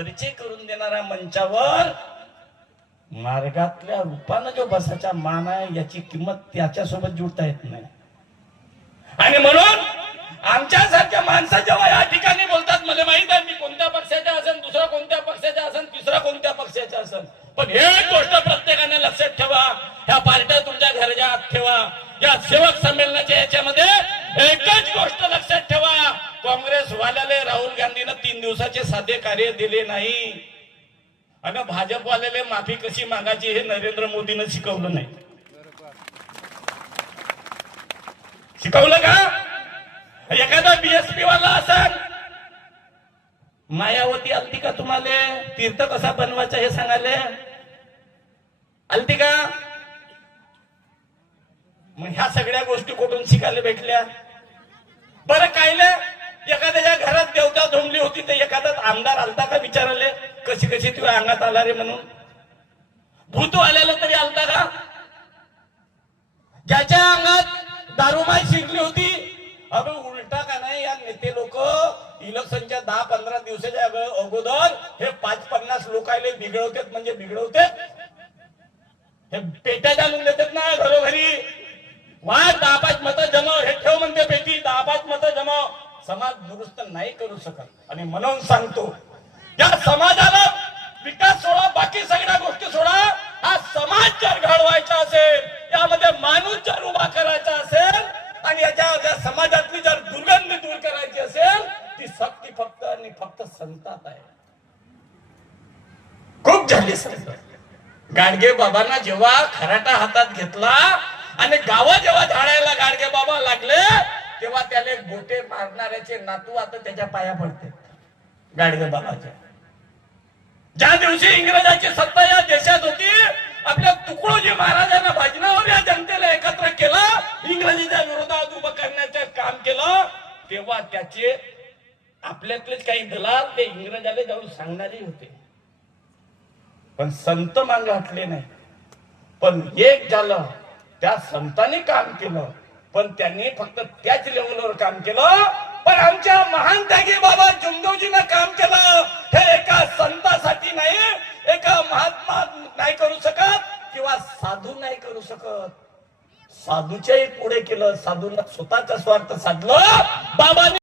परिचय करून देणाऱ्या मंचावर मार्गातल्या रूपानं जो बसाचा मान आहे याची किंमत त्याच्यासोबत जुळता येत नाही. आणि म्हणून आमच्यासारख्या माणसं जेव्हा या ठिकाणी बोलतात, मला माहित आहे मी कोणत्या पक्षाचा असेल, दुसरा कोणत्या पक्षाचा असेल, तिसरा कोणत्या पक्षाचा असेल, पण एक गोष्ट प्रत्येकाने लक्षात ठेवा, ह्या पार्ट्या तुमच्या घरच्या आत ठेवा. या सेवक संमेलनाच्या याच्यामध्ये एकच गोष्ट लक्षात ठेवा, काँग्रेस वाल्याले राहुल गांधीनं 3 दिवसाचे साधे कार्य दिले नाही आणि भाजप वाल्याले माफी कशी मागायची हे नरेंद्र मोदीनं शिकवलं नाही. शिकवलं का? एखादा बीएसपी वाला असेल, मायावती आलती का तुम्हाला तीर्थ कसा बनवायचा हे सांगायला आलती का? मग ह्या सगळ्या गोष्टी कुठून शिकायला भेटल्या? बरं कायले एखाद्याच्या घरात देवता धोंडली होती तर एखादा आमदार आलता का विचारले कशी कशी तुझ्या अंगात आला रे म्हणून? भूत आलेला तरी आलता का? ज्याच्या अंगात दारूमाय शिरली होती, अबे उलटा का नाही, या नेते लोक इलेक्शनच्या 10-15 दिवसाच्या अगोदर हे 5-50 लोकायले बिघडवतात, म्हणजे बिघडवतात हे पेट्या जाणून देतात ना घरोघरी. वाट 10-5 मतं जमाव, हे ठेव म्हणते पेटी, 10-5 मतं जमाव. समाज दुरुस्त नाही करू शकत. आणि म्हणून सांगतो, या समाजाला विकास सोडा, बाकी सगळ्या गोष्टी सोडा, हा समाज जर घडवायचा असेल, यामध्ये माणूस जर उभा करायचा असेल आणि याच्या समाजातली जर दुर्गंधी दूर करायची असेल, ती सक्ती फक्त आणि फक्त संतात आहे. खूप झाली संत. गाडगे बाबांना जेव्हा खराटा हातात घेतला आणि गावा जेव्हा झाडायला गाडगे बाबा लागले, तेव्हा त्याला गोटे मारणाऱ्याचे नातू आता त्याच्या पाया पडते गाडगे बाबाच्या. ज्या दिवशी इंग्रजाची सत्ता या देशात होती, आपल्या तुकडोजी महाराजांना भजनावर या जनतेला एकत्र केलं, इंग्रजीच्या विरोधात उभं करण्याचं काम केलं, तेव्हा त्याचे आपल्यातलेच काही दलाल ते इंग्रजाला जाऊन सांगणारे होते, पण संत मागे हटले नाही. पण एक झालं, त्या संतांनी काम केलं, पण त्यांनी फक्त त्याच लेवलवर काम केलं. पण आमच्या महान त्यागी बाबा जुमदेवजीनं काम केलं, हे एका संतासाठी नाही, एका महात्मा नाही करू शकत किंवा साधू नाही करू शकत. साधूच्याही पुढे केलं, साधूला स्वतःचा स्वार्थ साधलं बाबांनी.